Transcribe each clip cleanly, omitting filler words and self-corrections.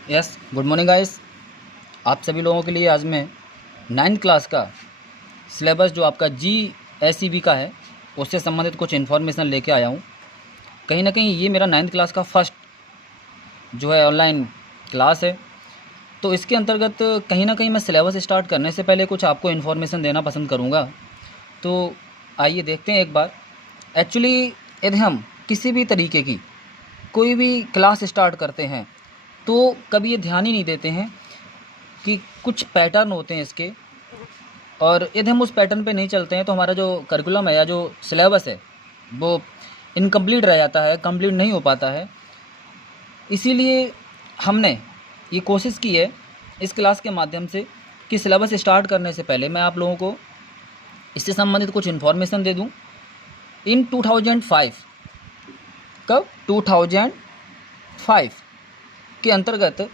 Yes, good morning guys. आप सभी लोगों के लिए आज मैं 9th क्लास का सिलेबस जो आपका GSEB का है उससे संबंधित कुछ इन्फॉर्मेशन लेके आया हूँ। कहीं ना कहीं ये मेरा 9th क्लास का फर्स्ट जो है ऑनलाइन क्लास है, तो इसके अंतर्गत कहीं ना कहीं मैं सिलेबस स्टार्ट करने से पहले कुछ आपको इन्फॉर्मेशन देना पसंद करूँगा। तो आइए देखते हैं एक बार। एक्चुअली यदि हम किसी भी तरीके की कोई भी क्लास स्टार्ट करते हैं तो कभी ये ध्यान ही नहीं देते हैं कि कुछ पैटर्न होते हैं इसके, और यदि हम उस पैटर्न पे नहीं चलते हैं तो हमारा जो करिकुलम है या जो सिलेबस है वो इनकम्प्लीट रह जाता है, कंप्लीट नहीं हो पाता है। इसीलिए हमने ये कोशिश की है इस क्लास के माध्यम से कि सिलेबस स्टार्ट करने से पहले मैं आप लोगों को इससे संबंधित कुछ इन्फॉर्मेशन दे दूं। इन 2005 कब 2005 के अंतर्गत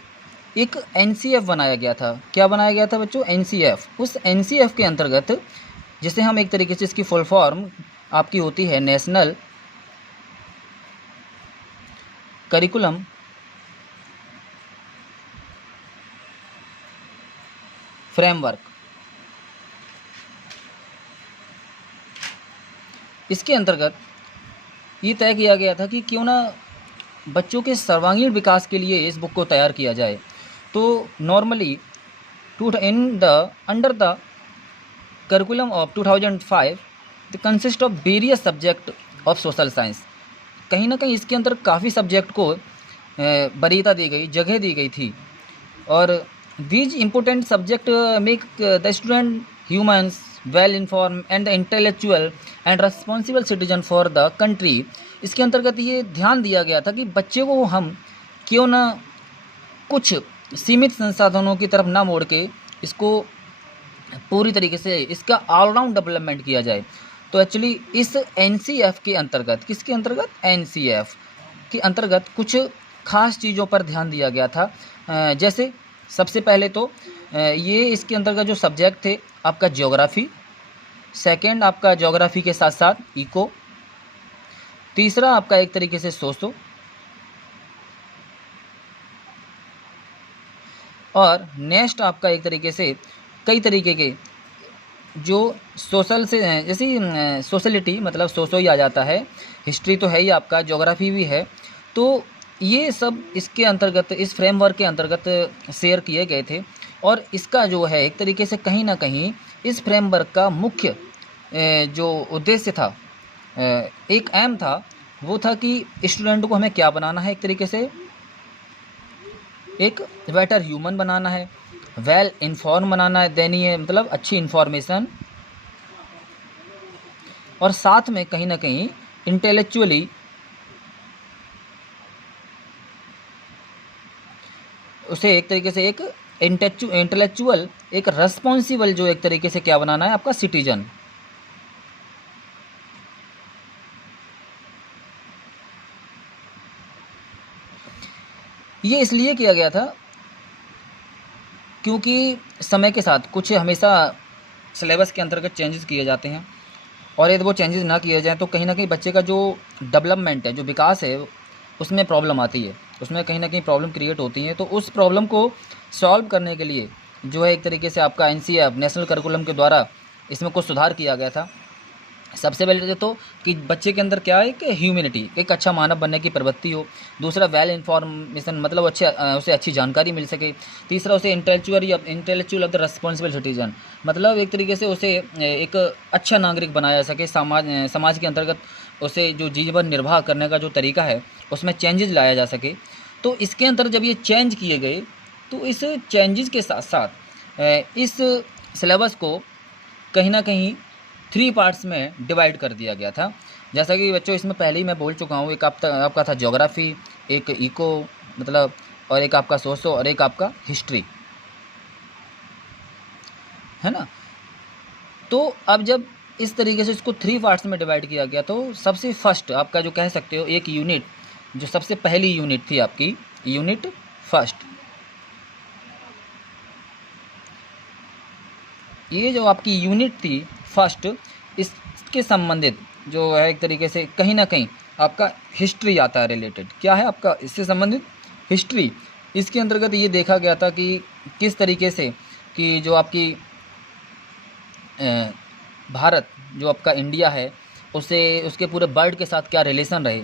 एक NCF बनाया गया था। क्या बनाया गया था बच्चों? NCF। उस NCF के अंतर्गत जिसे हम एक तरीके से इसकी फुल फॉर्म आपकी होती है नेशनल करिकुलम फ्रेमवर्क, इसके अंतर्गत ये तय किया गया था कि क्यों ना बच्चों के सर्वांगीण विकास के लिए इस बुक को तैयार किया जाए। तो normally under the curriculum of 2005 the consist of various subject of social science. कहीं ना कहीं इसके अंदर काफ़ी सब्जेक्ट को वरीयता दी गई, जगह दी गई थी। और these important subject make the student humans well inform and the intellectual and responsible citizen for the country. इसके अंतर्गत ये ध्यान दिया गया था कि बच्चे को हम क्यों ना कुछ सीमित संसाधनों की तरफ ना मोड़ के इसको पूरी तरीके से इसका ऑलराउंड डेवलपमेंट किया जाए। तो एक्चुअली इस NCF के अंतर्गत, किसके अंतर्गत? NCF के अंतर्गत कुछ खास चीज़ों पर ध्यान दिया गया था। जैसे सबसे पहले तो ये इसके अंतर्गत जो सब्जेक्ट थे आपका ज्योग्राफी, सेकंड आपका ज्योग्राफी के साथ साथ इको, तीसरा आपका एक तरीके से सोशो, और नेक्स्ट आपका एक तरीके से कई तरीके के जो सोशल से जैसे सोशलिटी, मतलब सोशो ही आ जाता है, हिस्ट्री तो है ही आपका, ज्योग्राफी भी है। तो ये सब इसके अंतर्गत, इस फ्रेमवर्क के अंतर्गत शेयर किए गए थे। और इसका जो है एक तरीके से कहीं ना कहीं इस फ्रेमवर्क का मुख्य जो उद्देश्य था, एक एम था, वो था कि स्टूडेंट को हमें क्या बनाना है, एक तरीके से एक बेटर ह्यूमन बनाना है, वेल इन्फॉर्म बनाना है, देनी है मतलब अच्छी इन्फॉर्मेशन, और साथ में कहीं ना कहीं इंटेलेक्चुअली उसे एक तरीके से एक इंटेलेक्चुअल, एक रेस्पॉन्सिबल, जो एक तरीके से क्या बनाना है आपका सिटीजन। ये इसलिए किया गया था क्योंकि समय के साथ कुछ हमेशा सिलेबस के अंतर्गत चेंजेस किए जाते हैं, और यदि वो चेंजेस ना किए जाएँ तो कहीं ना कहीं बच्चे का जो डेवलपमेंट है, जो विकास है, उसमें प्रॉब्लम आती है, उसमें कहीं ना कहीं प्रॉब्लम क्रिएट होती है। तो उस प्रॉब्लम को सॉल्व करने के लिए जो है एक तरीके से आपका NCF नेशनल करिकुलम के द्वारा इसमें कुछ सुधार किया गया था। सबसे पहले तो कि बच्चे के अंदर क्या है कि ह्यूमैनिटी, एक अच्छा मानव बनने की प्रवृत्ति हो। दूसरा वेल इन्फॉर्मेशन, मतलब उसे अच्छी जानकारी मिल सके। तीसरा उसे intellectual of the responsible citizen, मतलब एक तरीके से उसे एक अच्छा नागरिक बनाया जा सके। समाज के अंतर्गत उसे जो जीवन निर्वाह करने का जो तरीका है उसमें चेंजेस लाया जा सके। तो इसके अंदर जब ये चेंज किए गए तो इस चेंजेस के साथ साथ इस सिलेबस को कहीं ना कहीं 3 पार्ट्स में डिवाइड कर दिया गया था। जैसा कि बच्चों इसमें पहले ही मैं बोल चुका हूँ, एक आपका था ज्योग्राफी, एक इको मतलब, और एक आपका सोशो, और एक आपका हिस्ट्री, है ना। तो अब जब इस तरीके से इसको 3 पार्ट्स में डिवाइड किया गया तो सबसे फर्स्ट आपका जो कह सकते हो एक यूनिट, जो सबसे पहली यूनिट थी आपकी यूनिट फर्स्ट, ये जो आपकी यूनिट थी फर्स्ट, इसके संबंधित जो है एक तरीके से कहीं ना कहीं आपका हिस्ट्री आता है रिलेटेड। क्या है आपका इससे संबंधित? हिस्ट्री। इसके अंतर्गत ये देखा गया था कि किस तरीके से कि जो आपकी भारत जो आपका इंडिया है उससे उसके पूरे वर्ल्ड के साथ क्या रिलेशन रहे,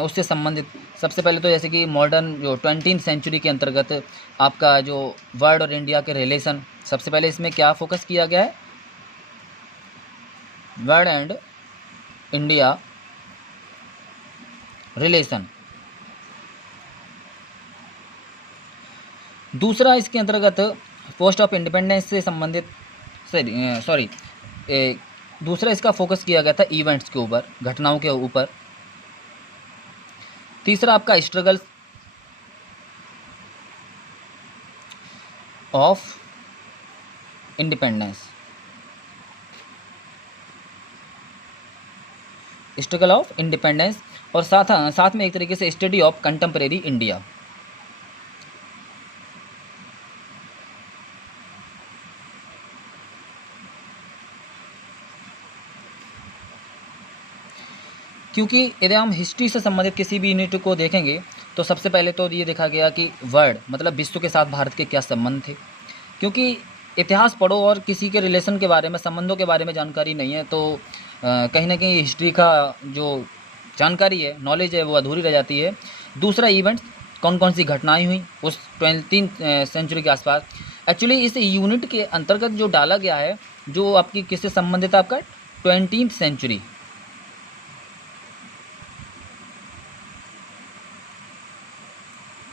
उससे संबंधित सबसे पहले तो जैसे कि मॉडर्न जो 20वीं सेंचुरी के अंतर्गत आपका जो वर्ल्ड और इंडिया के रिलेशन, सबसे पहले इसमें क्या फोकस किया गया है, वर्ल्ड एंड इंडिया रिलेशन। दूसरा इसके अंतर्गत पोस्ट ऑफ इंडिपेंडेंस से संबंधित दूसरा इसका फोकस किया गया था इवेंट्स के ऊपर, घटनाओं के ऊपर। तीसरा आपका struggle of independence, struggle of independence, और साथ में एक तरीके से स्टडी ऑफ कंटेम्परेरी इंडिया। क्योंकि यदि हम हिस्ट्री से संबंधित किसी भी यूनिट को देखेंगे तो सबसे पहले तो ये देखा गया कि वर्ल्ड मतलब विश्व के साथ भारत के क्या संबंध थे, क्योंकि इतिहास पढ़ो और किसी के रिलेशन के बारे में, संबंधों के बारे में जानकारी नहीं है तो कहीं ना कहीं हिस्ट्री का जो जानकारी है, नॉलेज है, वो अधूरी रह जाती है। दूसरा इवेंट्स, कौन कौन सी घटनाएं हुई उस 20वीं सेंचुरी के आसपास। एक्चुअली इस यूनिट के अंतर्गत जो डाला गया है, जो आपकी किससे संबंधित है, आपका 20वीं सेंचुरी,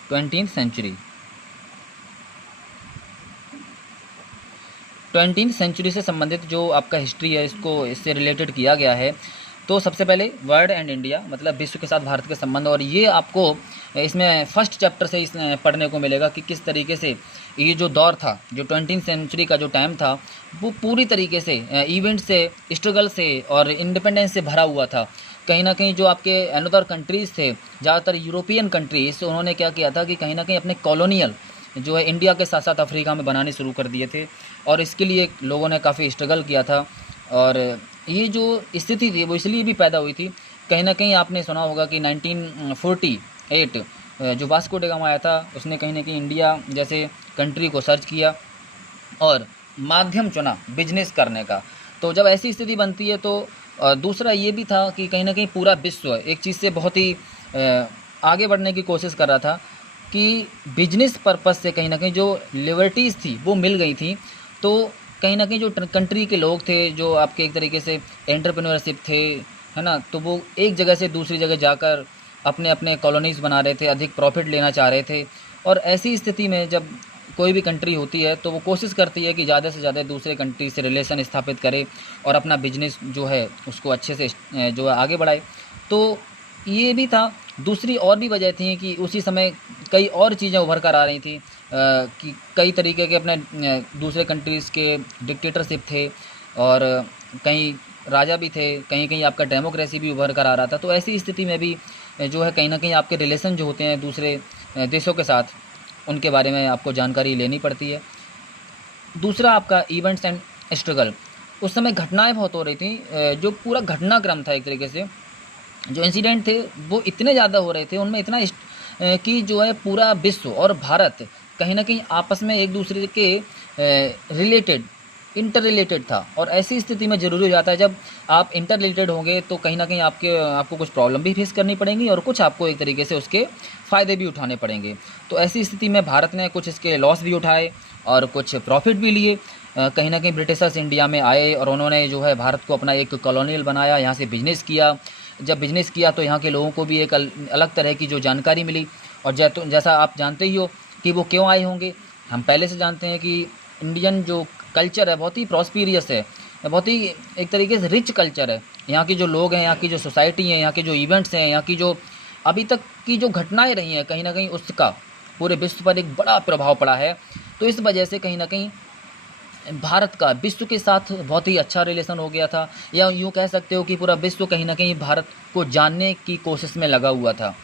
ट्वेंटी सेंचुरी से संबंधित जो आपका हिस्ट्री है, इसको इससे रिलेटेड किया गया है। तो सबसे पहले वर्ल्ड एंड इंडिया मतलब विश्व के साथ भारत के संबंध, और ये आपको इसमें फर्स्ट चैप्टर से इस पढ़ने को मिलेगा कि किस तरीके से ये जो दौर था, जो 20वीं सेंचुरी का जो टाइम था, वो पूरी तरीके से इवेंट से, स्ट्रगल से और इंडिपेंडेंस से भरा हुआ था। कहीं ना कहीं जो आपके अनदर कंट्रीज़ थे, ज़्यादातर यूरोपियन कंट्रीज़, उन्होंने क्या किया था कि कहीं ना कहीं अपने कॉलोनियल जो है इंडिया के साथ साथ अफ्रीका में बनाने शुरू कर दिए थे, और इसके लिए लोगों ने काफ़ी स्ट्रगल किया था। और ये जो स्थिति थी वो इसलिए भी पैदा हुई थी, कहीं ना कहीं आपने सुना होगा कि 1948 जो वास्को ड गामा आया था, उसने कहीं ना कहीं इंडिया जैसे कंट्री को सर्च किया और माध्यम चुना बिजनेस करने का। तो जब ऐसी स्थिति बनती है तो दूसरा ये भी था कि कहीं ना कहीं पूरा विश्व एक चीज़ से बहुत ही आगे बढ़ने की कोशिश कर रहा था कि बिजनेस पर्पस से कहीं ना कहीं जो लिबर्टीज़ थी वो मिल गई थी। तो कहीं ना कहीं जो कंट्री के लोग थे, जो आपके एक तरीके से एंटरप्रेन्योरशिप थे, है ना, तो वो एक जगह से दूसरी जगह जाकर अपने अपने कॉलोनीज़ बना रहे थे, अधिक प्रॉफिट लेना चाह रहे थे। और ऐसी स्थिति में जब कोई भी कंट्री होती है तो वो कोशिश करती है कि ज़्यादा से ज़्यादा दूसरे कंट्री से रिलेशन स्थापित करे और अपना बिजनेस जो है उसको अच्छे से जो है आगे बढ़ाए। तो ये भी था। दूसरी और भी वजह थी कि उसी समय कई और चीज़ें उभर कर आ रही थी कि कई तरीके के अपने दूसरे कंट्रीज़ के डिक्टेटरशिप थे और कहीं राजा भी थे, कहीं कहीं आपका डेमोक्रेसी भी उभर कर आ रहा था। तो ऐसी स्थिति में भी जो है कहीं ना कहीं आपके रिलेशन जो होते हैं दूसरे देशों के साथ, उनके बारे में आपको जानकारी लेनी पड़ती है। दूसरा आपका इवेंट्स एंड स्ट्रगल, उस समय घटनाएं बहुत हो रही थी, जो पूरा घटनाक्रम था एक तरीके से, जो इंसिडेंट थे वो इतने ज़्यादा हो रहे थे, उनमें इतना कि जो है पूरा विश्व और भारत कहीं ना कहीं आपस में एक दूसरे के इंटर रिलेटेड था। और ऐसी स्थिति में ज़रूरी हो जाता है जब आप इंटर रिलेटेड होंगे तो कहीं ना कहीं आपको कुछ प्रॉब्लम भी फेस करनी पड़ेंगी और कुछ आपको एक तरीके से उसके फ़ायदे भी उठाने पड़ेंगे। तो ऐसी स्थिति में भारत ने कुछ इसके लॉस भी उठाए और कुछ प्रॉफिट भी लिए। कहीं ना कहीं ब्रिटिशर्स इंडिया में आए और उन्होंने जो है भारत को अपना एक कॉलोनियल बनाया, यहाँ से बिजनेस किया। जब बिज़नेस किया तो यहाँ के लोगों को भी एक अलग तरह की जो जानकारी मिली। और जैसा आप जानते ही हो कि वो क्यों आए होंगे, हम पहले से जानते हैं कि इंडियन जो कल्चर है बहुत ही प्रॉस्पीरियस है, बहुत ही एक तरीके से रिच कल्चर है। यहाँ के जो लोग हैं, यहाँ की जो सोसाइटी है, यहाँ के जो इवेंट्स हैं, यहाँ की जो अभी तक की जो घटनाएं रही हैं, कहीं ना कहीं उसका पूरे विश्व पर एक बड़ा प्रभाव पड़ा है। तो इस वजह से कहीं ना कहीं भारत का विश्व के साथ बहुत ही अच्छा रिलेशन हो गया था, या यूँ कह सकते हो कि पूरा विश्व कहीं ना कहीं भारत को जानने की कोशिश में लगा हुआ था।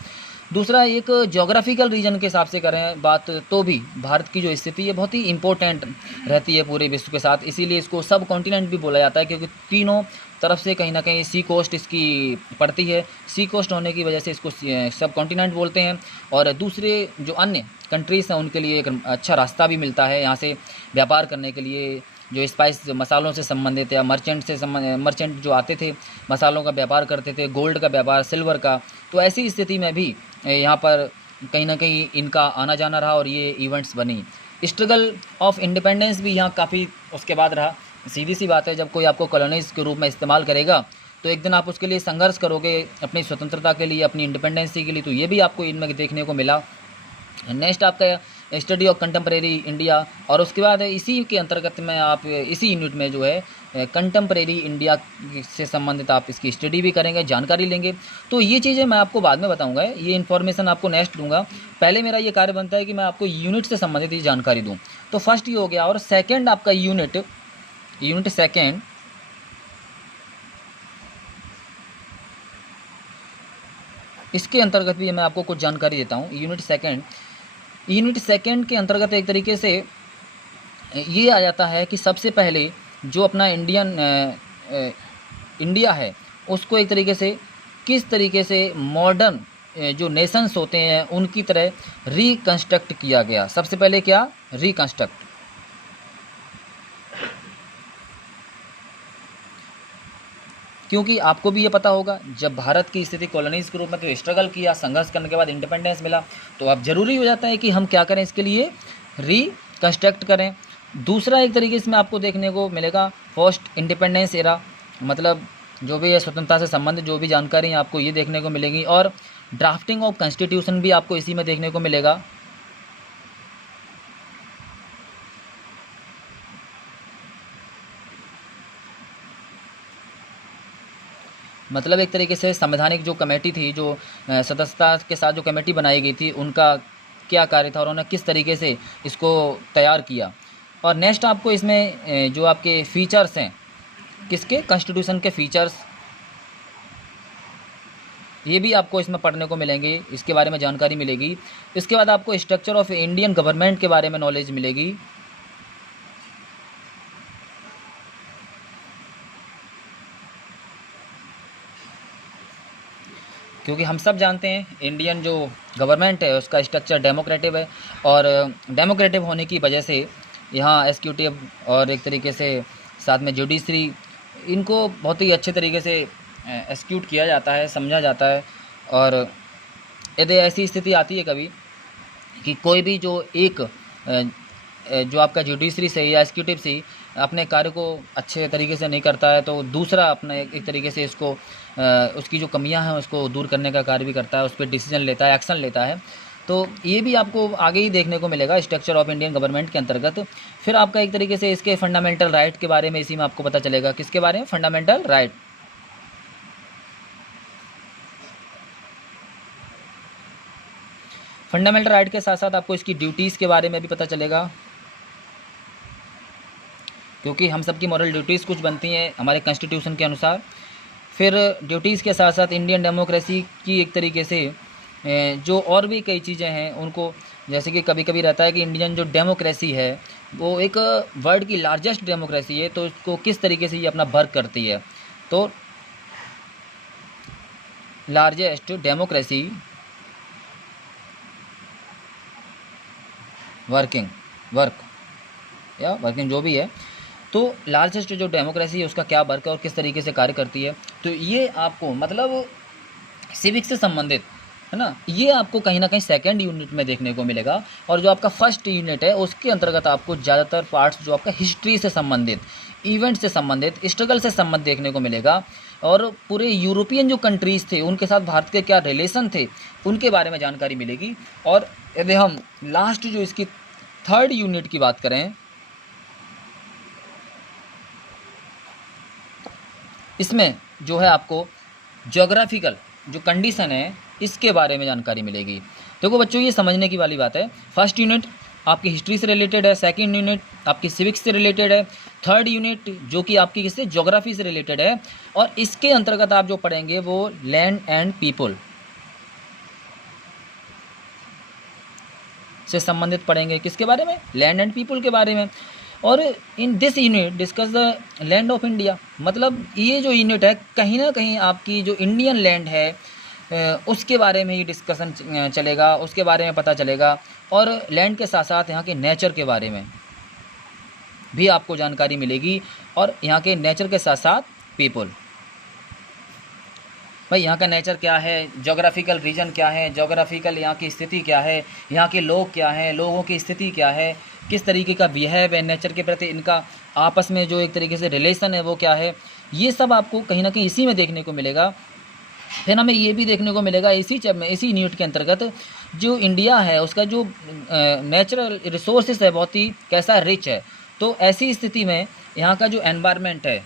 दूसरा एक ज्योग्राफिकल रीजन के हिसाब से करें बात तो भी भारत की जो स्थिति है बहुत ही इम्पोर्टेंट रहती है पूरे विश्व के साथ, इसीलिए इसको सब कॉन्टिनेंट भी बोला जाता है, क्योंकि तीनों तरफ से कहीं ना कहीं सी कोस्ट इसकी पड़ती है। सी कोस्ट होने की वजह से इसको सब कॉन्टिनेंट बोलते हैं। और दूसरे जो अन्य कंट्रीज़ हैं उनके लिए एक अच्छा रास्ता भी मिलता है यहाँ से व्यापार करने के लिए, जो स्पाइस मसालों से संबंधित या मर्चेंट जो आते थे मसालों का व्यापार करते थे, गोल्ड का व्यापार, सिल्वर का। तो ऐसी स्थिति में भी यहाँ पर कहीं ना कहीं इनका आना जाना रहा और ये इवेंट्स बनी। स्ट्रगल ऑफ इंडिपेंडेंस भी यहाँ काफ़ी उसके बाद रहा। सीधी सी बात है, जब कोई आपको कॉलोनीज के रूप में इस्तेमाल करेगा तो एक दिन आप उसके लिए संघर्ष करोगे अपनी स्वतंत्रता के लिए, अपनी इंडिपेंडेंसी के लिए, तो ये भी आपको इनमें देखने को मिला। नेक्स्ट आपका स्टडी ऑफ कंटेम्प्रेरी इंडिया, और उसके बाद इसी के अंतर्गत में आप इसी यूनिट में जो है कंटेम्प्रेरी इंडिया से संबंधित आप इसकी स्टडी भी करेंगे, जानकारी लेंगे। तो ये चीज़ें मैं आपको बाद में बताऊंगा, ये इन्फॉर्मेशन आपको नेक्स्ट दूंगा। पहले मेरा ये कार्य बनता है कि मैं आपको यूनिट से संबंधित ये जानकारी दूँ। तो फर्स्ट ये हो गया, और सेकेंड आपका यूनिट सेकेंड इसके अंतर्गत भी मैं आपको कुछ जानकारी देता हूँ। यूनिट सेकेंड के अंतर्गत एक तरीके से ये आ जाता है कि सबसे पहले जो अपना इंडिया है उसको एक तरीके से किस तरीके से मॉडर्न जो नेशंस होते हैं उनकी तरह रिकंस्ट्रक्ट किया गया। सबसे पहले क्या, रिकंस्ट्रक्ट। क्योंकि आपको भी ये पता होगा, जब भारत की स्थिति कॉलोनीज़ के रूप में तो स्ट्रगल किया, संघर्ष करने के बाद इंडिपेंडेंस मिला, तो अब ज़रूरी हो जाता है कि हम क्या करें, इसके लिए रिकंस्ट्रक्ट करें। दूसरा एक तरीके से आपको देखने को मिलेगा पोस्ट इंडिपेंडेंस एरा, मतलब जो भी है स्वतंत्रता से संबंधित जो भी जानकारी आपको ये देखने को मिलेगी। और ड्राफ्टिंग ऑफ कॉन्स्टिट्यूशन भी आपको इसी में देखने को मिलेगा। मतलब एक तरीके से संवैधानिक जो कमेटी थी, जो सदस्यता के साथ जो कमेटी बनाई गई थी, उनका क्या कार्य था और उन्होंने किस तरीके से इसको तैयार किया। और नेक्स्ट आपको इसमें जो आपके फीचर्स हैं, किसके, कॉन्स्टिट्यूशन के फीचर्स, ये भी आपको इसमें पढ़ने को मिलेंगे, इसके बारे में जानकारी मिलेगी। इसके बाद आपको स्ट्रक्चर ऑफ इंडियन गवर्नमेंट के बारे में नॉलेज मिलेगी। क्योंकि हम सब जानते हैं इंडियन जो गवर्नमेंट है उसका स्ट्रक्चर डेमोक्रेटिक है, और डेमोक्रेटिक होने की वजह से यहाँ एग्जीक्यूटिव और एक तरीके से साथ में जुडिशरी, इनको बहुत ही अच्छे तरीके से एग्जीक्यूट किया जाता है, समझा जाता है। और यदि ऐसी स्थिति आती है कभी कि कोई भी जो एक जो आपका जुडिशरी से या एग्जीक्यूटिव से अपने कार्य को अच्छे तरीके से नहीं करता है, तो दूसरा अपना एक तरीके से इसको उसकी जो कमियां हैं उसको दूर करने का कार्य भी करता है, उस पर डिसीजन लेता है, एक्शन लेता है। तो ये भी आपको आगे ही देखने को मिलेगा स्ट्रक्चर ऑफ इंडियन गवर्नमेंट के अंतर्गत। फिर आपका एक तरीके से इसके फंडामेंटल राइट के बारे में इसी में आपको पता चलेगा। किसके बारे में, फंडामेंटल राइट। फंडामेंटल राइट के साथ साथ आपको इसकी ड्यूटीज़ के बारे में भी पता चलेगा, क्योंकि हम सब की मॉरल ड्यूटीज़ कुछ बनती हैं हमारे कॉन्स्टिट्यूशन के अनुसार। फिर ड्यूटीज़ के साथ साथ इंडियन डेमोक्रेसी की एक तरीके से जो और भी कई चीज़ें हैं उनको, जैसे कि कभी कभी रहता है कि इंडियन जो डेमोक्रेसी है वो एक वर्ल्ड की लार्जेस्ट डेमोक्रेसी है, तो इसको किस तरीके से ये अपना वर्क करती है। तो लार्जेस्ट डेमोक्रेसी वर्किंग जो भी है, तो लार्जेस्ट जो डेमोक्रेसी है उसका क्या वर्क है और किस तरीके से कार्य करती है। तो ये आपको मतलब सिविक से संबंधित है ना, ये आपको कहीं ना कहीं सेकंड यूनिट में देखने को मिलेगा। और जो आपका फर्स्ट यूनिट है उसके अंतर्गत आपको ज़्यादातर पार्ट्स जो आपका हिस्ट्री से संबंधित, इवेंट से संबंधित, स्ट्रगल से संबंधित देखने को मिलेगा। और पूरे यूरोपियन जो कंट्रीज़ थे उनके साथ भारत के क्या रिलेशन थे उनके बारे में जानकारी मिलेगी। और यदि हम लास्ट जो इसकी थर्ड यूनिट की बात करें, इसमें जो है आपको ज्योग्राफिकल जो कंडीशन है इसके बारे में जानकारी मिलेगी। देखो बच्चों, ये समझने की वाली बात है। फर्स्ट यूनिट आपकी हिस्ट्री से रिलेटेड है, सेकंड यूनिट आपकी सिविक्स से रिलेटेड है, थर्ड यूनिट जो कि आपकी किससे, ज्योग्राफी से रिलेटेड है। और इसके अंतर्गत आप जो पढ़ेंगे वो लैंड एंड पीपल, से संबंधित पढ़ेंगे। किसके बारे में? लैंड एंड पीपल के बारे में। और in this unit discuss the land of India, मतलब ये जो यूनिट है कहीं ना कहीं आपकी जो इंडियन लैंड है उसके बारे में ही डिस्कशन चलेगा, उसके बारे में पता चलेगा। और लैंड के साथ साथ यहाँ के नेचर के बारे में भी आपको जानकारी मिलेगी, और यहाँ के नेचर के साथ साथ पीपल, भाई यहाँ का नेचर क्या है, जोग्राफिकल रीजन क्या है, जोग्राफिकल यहाँ की स्थिति क्या है, यहाँ के लोग क्या हैं, लोगों की स्थिति क्या है, किस तरीके का बिहेव है नेचर के प्रति, इनका आपस में जो एक तरीके से रिलेशन है वो क्या है, ये सब आपको कहीं ना कहीं इसी में देखने को मिलेगा। फिर हमें ये भी देखने को मिलेगा इसी यूनिट के अंतर्गत जो इंडिया है उसका जो नेचुरल रिसोर्सेज है बहुत ही कैसा रिच है। तो ऐसी स्थिति में यहाँ का जो एनवायरनमेंट है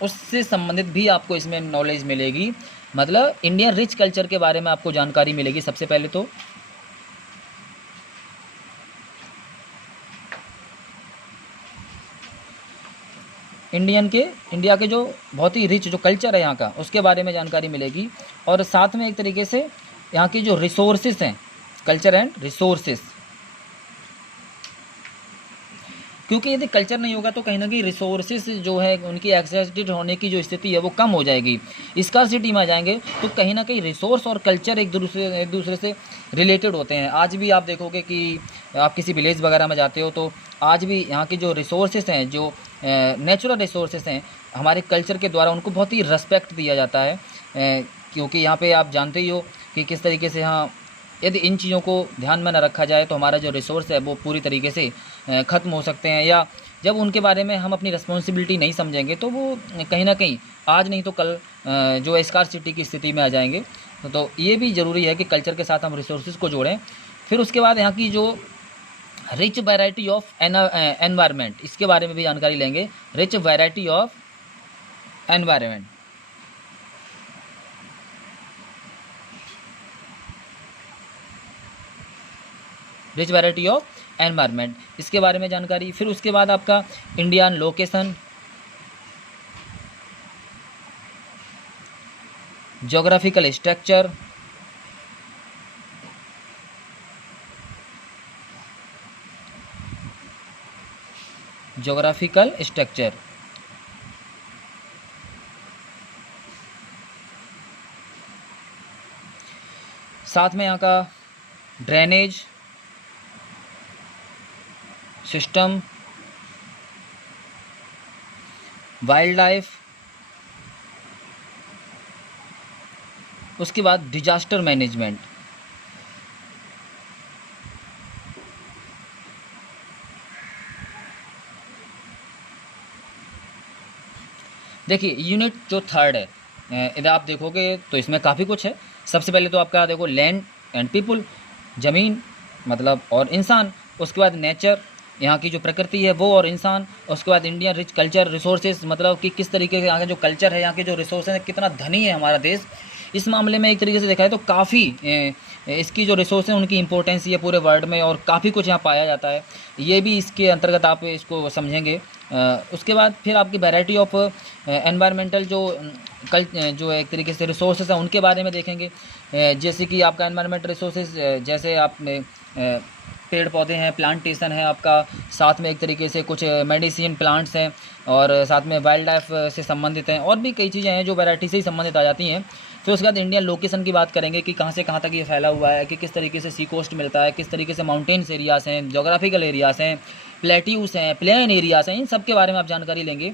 उससे संबंधित भी आपको इसमें नॉलेज मिलेगी, मतलब इंडियन रिच कल्चर के बारे में आपको जानकारी मिलेगी। सबसे पहले तो इंडिया के जो बहुत ही रिच जो कल्चर है यहाँ का उसके बारे में जानकारी मिलेगी, और साथ में एक तरीके से यहाँ की जो रिसोर्सेस हैं, कल्चर एंड रिसोर्सेस, क्योंकि यदि कल्चर नहीं होगा तो कहीं ना कहीं रिसोर्सेस जो है उनकी एक्सेसिबिलिटी होने की जो स्थिति है वो कम हो जाएगी। स्कार्सिटी में आ जाएंगे तो कहीं ना कहीं रिसोर्स और कल्चर एक दूसरे से रिलेटेड होते हैं। आज भी आप देखोगे कि आप किसी विलेज वगैरह में जाते हो तो आज भी यहाँ के जो रिसोर्सेस हैं, जो नेचुरल रिसोर्सेस हैं, हमारे कल्चर के द्वारा उनको बहुत ही रेस्पेक्ट दिया जाता है, क्योंकि यहाँ पे आप जानते ही हो कि किस तरीके से यहाँ यदि इन चीज़ों को ध्यान में न रखा जाए तो हमारा जो रिसोर्स है वो पूरी तरीके से ख़त्म हो सकते हैं, या जब उनके बारे में हम अपनी रिस्पॉन्सिबिलिटी नहीं समझेंगे तो वो कहीं ना कहीं आज नहीं तो कल जो स्कार्सिटी की स्थिति में आ जाएंगे। तो ये भी ज़रूरी है कि कल्चर के साथ हम रिसोर्सेज को जोड़ें। फिर उसके बाद यहाँ की जो रिच वैरायटी ऑफ एनवायरनमेंट, इसके बारे में भी जानकारी लेंगे। Rich variety of environment, rich variety of environment, इसके बारे में जानकारी। फिर उसके बाद आपका Indian location, geographical structure, geographical structure, साथ में यहाँ का ड्रेनेज सिस्टम, वाइल्ड लाइफ, उसके बाद डिजास्टर मैनेजमेंट। देखिए यूनिट जो थर्ड है, इधर आप देखोगे तो इसमें काफ़ी कुछ है। सबसे पहले तो आपका देखो लैंड एंड पीपल, ज़मीन मतलब और इंसान, उसके बाद नेचर यहाँ की जो प्रकृति है वो और इंसान, उसके बाद इंडियन रिच कल्चर रिसोर्सेज, मतलब कि किस तरीके के यहाँ का जो कल्चर है, यहाँ के जो रिसोर्सेज है, कितना धनी है हमारा देश। इस मामले में एक तरीके से देखा है तो काफ़ी इसकी जो रिसोर्स हैं उनकी इंपॉर्टेंस ये पूरे वर्ल्ड में और काफ़ी कुछ यहाँ पाया जाता है, ये भी इसके अंतर्गत आप इसको समझेंगे। उसके बाद फिर आपकी वैरायटी ऑफ एनवायरमेंटल जो एक तरीके से रिसोर्सेज हैं उनके बारे में देखेंगे, जैसे कि आपका एनवायरमेंटल रिसोर्सेज जैसे आप में पेड़ पौधे हैं, प्लांटेशन है आपका, साथ में एक तरीके से कुछ मेडिसिन प्लांट्स हैं, और साथ में वाइल्ड लाइफ से संबंधित हैं, और भी कई चीज़ें हैं जो वैरायटी से ही संबंधित आ जाती हैं। फिर उसके बाद इंडियन लोकेशन की बात करेंगे कि कहाँ से कहाँ तक ये फैला हुआ है, कि किस तरीके से सी कोस्ट मिलता है, किस तरीके से माउंटेन्स एरियाज़ हैं, जोग्राफिकल एरियाज़ हैं, प्लेट्यूस हैं, प्लेन एरियाज़ हैं, इन सब के बारे में आप जानकारी लेंगे।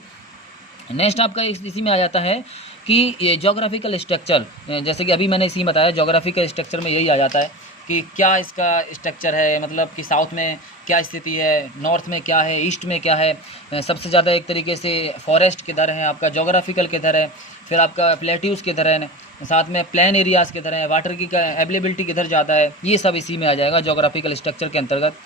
नेक्स्ट आपका इसी में आ जाता है कि ये जोग्राफिकल स्ट्रक्चर, जैसे कि अभी मैंने इसी में बताया, जोग्राफिकल स्ट्रक्चर में यही आ जाता है कि क्या इसका स्ट्रक्चर है, मतलब कि साउथ में क्या स्थिति है, नॉर्थ में क्या है, ईस्ट में क्या है, सबसे ज़्यादा एक तरीके से फॉरेस्ट किधर है, आपका जोग्राफिकल किधर है, फिर आपका प्लेट्यूज किधर है, साथ में प्लेन एरियाज़ किधर है, वाटर की अवेलेबिलिटी किधर ज़्यादा है, ये सब इसी में आ जाएगा जोग्राफिकल स्ट्रक्चर के अंतर्गत।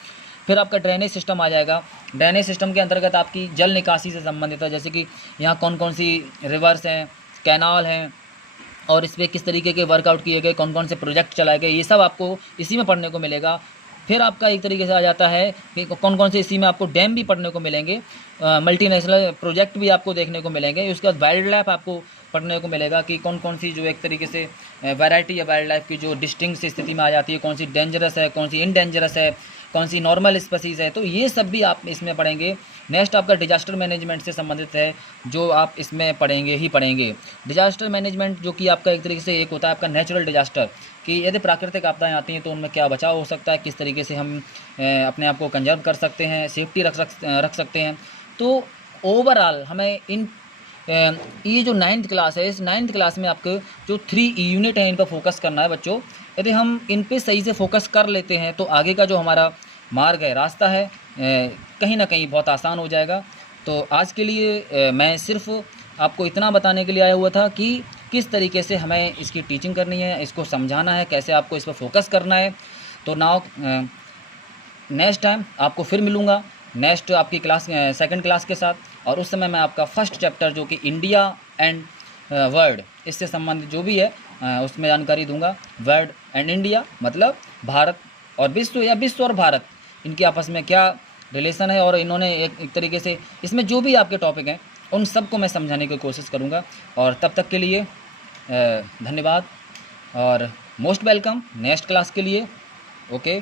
फिर आपका ड्रेनेज सिस्टम आ जाएगा। ड्रेनेज सिस्टम के अंतर्गत आपकी जल निकासी से संबंधित है, जैसे कि यहाँ कौन कौन सी रिवर्स हैं, कैनाल हैं, और इस पर किस तरीके के वर्कआउट किए गए, कौन कौन से प्रोजेक्ट चलाए गए, ये सब आपको इसी में पढ़ने को मिलेगा। फिर आपका एक तरीके से आ जाता है कि कौन कौन से इसी में आपको डैम भी पढ़ने को मिलेंगे, मल्टीनेशनल प्रोजेक्ट भी आपको देखने को मिलेंगे। उसके बाद वाइल्ड लाइफ आपको पढ़ने को मिलेगा कि कौन कौन सी जो एक तरीके से वैरायटी है वाइल्ड लाइफ की जो डिस्टिंक्ट स्थिति में आ जाती है, कौन सी डेंजरस है, कौन सी इनडेंजरस है। कौन सी नॉर्मल स्पीसीज़ है, तो ये सब भी आप इसमें पढ़ेंगे। नेक्स्ट आपका डिजास्टर मैनेजमेंट से संबंधित है, जो आप इसमें पढ़ेंगे ही पढ़ेंगे। डिजास्टर मैनेजमेंट जो कि आपका एक तरीके से एक होता है आपका नेचुरल डिजास्टर, कि यदि प्राकृतिक आपदाएं आती हैं तो उनमें क्या बचाव हो सकता है, किस तरीके से हम अपने आप को कंजर्व कर सकते हैं, सेफ्टी रख सकते हैं। तो ओवरऑल हमें ये जो 9th क्लास है, इस 9th क्लास में आपको जो 3 यूनिट हैं इन पर फोकस करना है बच्चों। यदि हम इन पे सही से फोकस कर लेते हैं तो आगे का जो हमारा मार्ग है, रास्ता है, कहीं ना कहीं बहुत आसान हो जाएगा। तो आज के लिए मैं सिर्फ आपको इतना बताने के लिए आया हुआ था कि किस तरीके से हमें इसकी टीचिंग करनी है, इसको समझाना है, कैसे आपको इस पर फोकस करना है। तो नाउ नेक्स्ट टाइम आपको फिर मिलूँगा नेक्स्ट आपकी क्लास 2nd क्लास के साथ, और उस समय मैं आपका फर्स्ट चैप्टर जो कि इंडिया एंड वर्ल्ड, इससे संबंधित जो भी है उसमें जानकारी दूंगा। वर्ल्ड एंड इंडिया मतलब भारत और विश्व, या विश्व और भारत, इनके आपस में क्या रिलेशन है, और इन्होंने एक तरीके से इसमें जो भी आपके टॉपिक हैं उन सबको मैं समझाने की कोशिश करूंगा। और तब तक के लिए धन्यवाद और मोस्ट वेलकम नेक्स्ट क्लास के लिए। ओके।